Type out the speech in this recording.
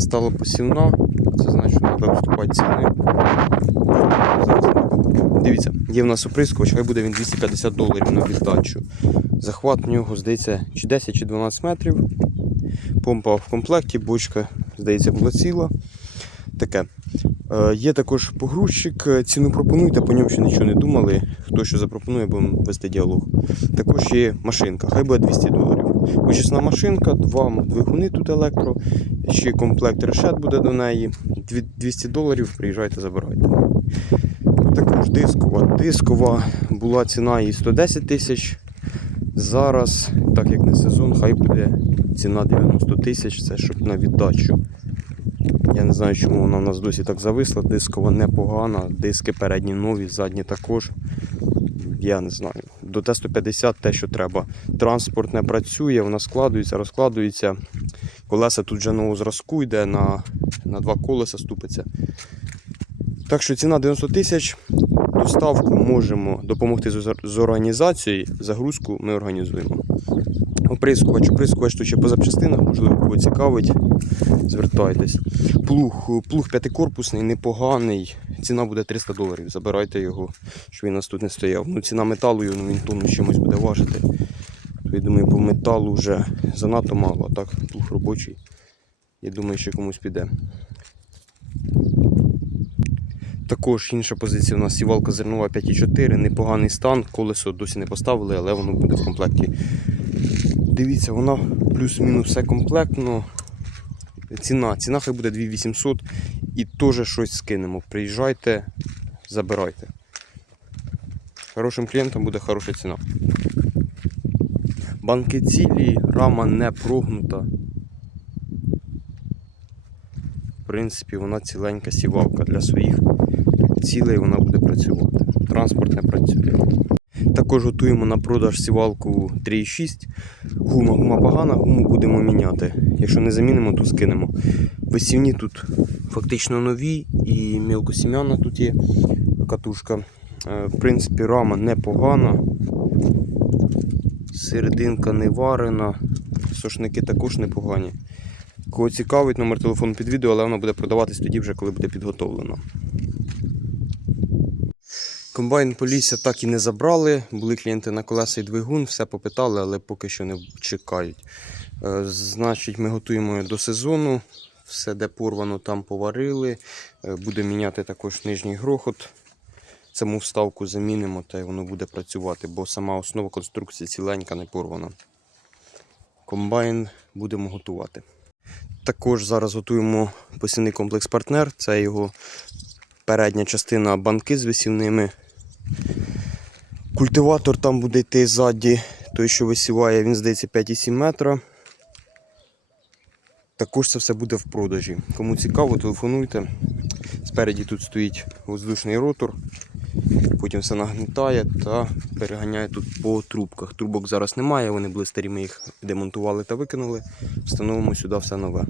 Настала посівна, це значить, що треба вступати ціни. Дивіться, є в нас оприскувач, хай буде він 250 доларів на віддачу. Захват в нього, здається, чи 10 чи 12 метрів. Помпа в комплекті, бочка, здається, була ціла. Таке. Е, Є також погрузчик, е, ціну пропонуйте, по ньому ще нічого не думали. Хто що запропонує, будемо вести діалог. Також є машинка, хай буде 200 доларів. Очисна машинка, два двигуни тут електро, ще комплект решет буде до неї. 200 доларів, приїжджайте, забирайте. Також дискова. Дискова була ціна її 110 тисяч. Зараз, так як не сезон, хай буде ціна 90 тисяч, це щоб на віддачу. Я не знаю, чому вона в нас досі так зависла. Дискова непогана, диски передні нові, задні також. Я не знаю. До Т-150 те, що треба. Транспорт не працює, вона складується, розкладується. Колеса тут вже нового зразку йде на, на два колеса ступиться. Так що ціна 90 тисяч. Доставку можемо допомогти з організацією. Загрузку ми організуємо. Оприскувач, оприскувач тут ще по запчастинах, можливо, кого цікавить, звертайтесь. Плуг, плуг п'ятикорпусний, непоганий. Ціна буде 300 доларів. Забирайте його, щоб він у нас тут не стояв. Ну, ціна металу, ну, він тонну чимось буде важити. То я думаю, по металу вже занадто мало, а так плуг робочий. Я думаю, ще комусь піде. Також інша позиція у нас сівалка зернова 5,4, непоганий стан, колесо досі не поставили, але воно буде в комплекті. Дивіться, вона плюс-мінус все комплектно. Ціна, ціна хай буде 2800 і теж щось скинемо. Приїжджайте, забирайте. Хорошим клієнтам буде хороша ціна. Банки цілі, рама не прогнута. В принципі, вона ціленька сівалка для своїх цілей вона буде працювати. Транспорт не працює. Також готуємо на продаж сівалку 3,6. Гума, гума погана, гуму будемо міняти. Якщо не замінимо, то скинемо. Висівні тут фактично нові і мілкосім'яна тут є катушка. Е, В принципі, рама непогана. Серединка не варена. Сошники також непогані. Кого цікавить, номер телефону під відео, але вона буде продаватись тоді вже, коли буде підготовлена. Комбайн Полісся так і не забрали. Були клієнти на колеса і двигун, все попитали, але поки що не чекають. Е, Значить, ми готуємо до сезону. Все, де порвано, там поварили. Е, Буде міняти також нижній грохот. Саму вставку замінимо та й воно буде працювати, бо сама основа конструкції ціленька, не порвана. Комбайн будемо готувати. Також зараз готуємо посівний комплекс партнер. Це його передня частина банки з висівними. Культиватор там буде йти ззаді, той, що висіває, він здається 5,7 метра. Також це все буде в продажі. Кому цікаво, телефонуйте. Спереді тут стоїть воздушний ротор, потім все нагнітає та переганяє тут по трубках. Трубок зараз немає, вони були старі, ми їх демонтували та викинули. Встановимо сюди все нове.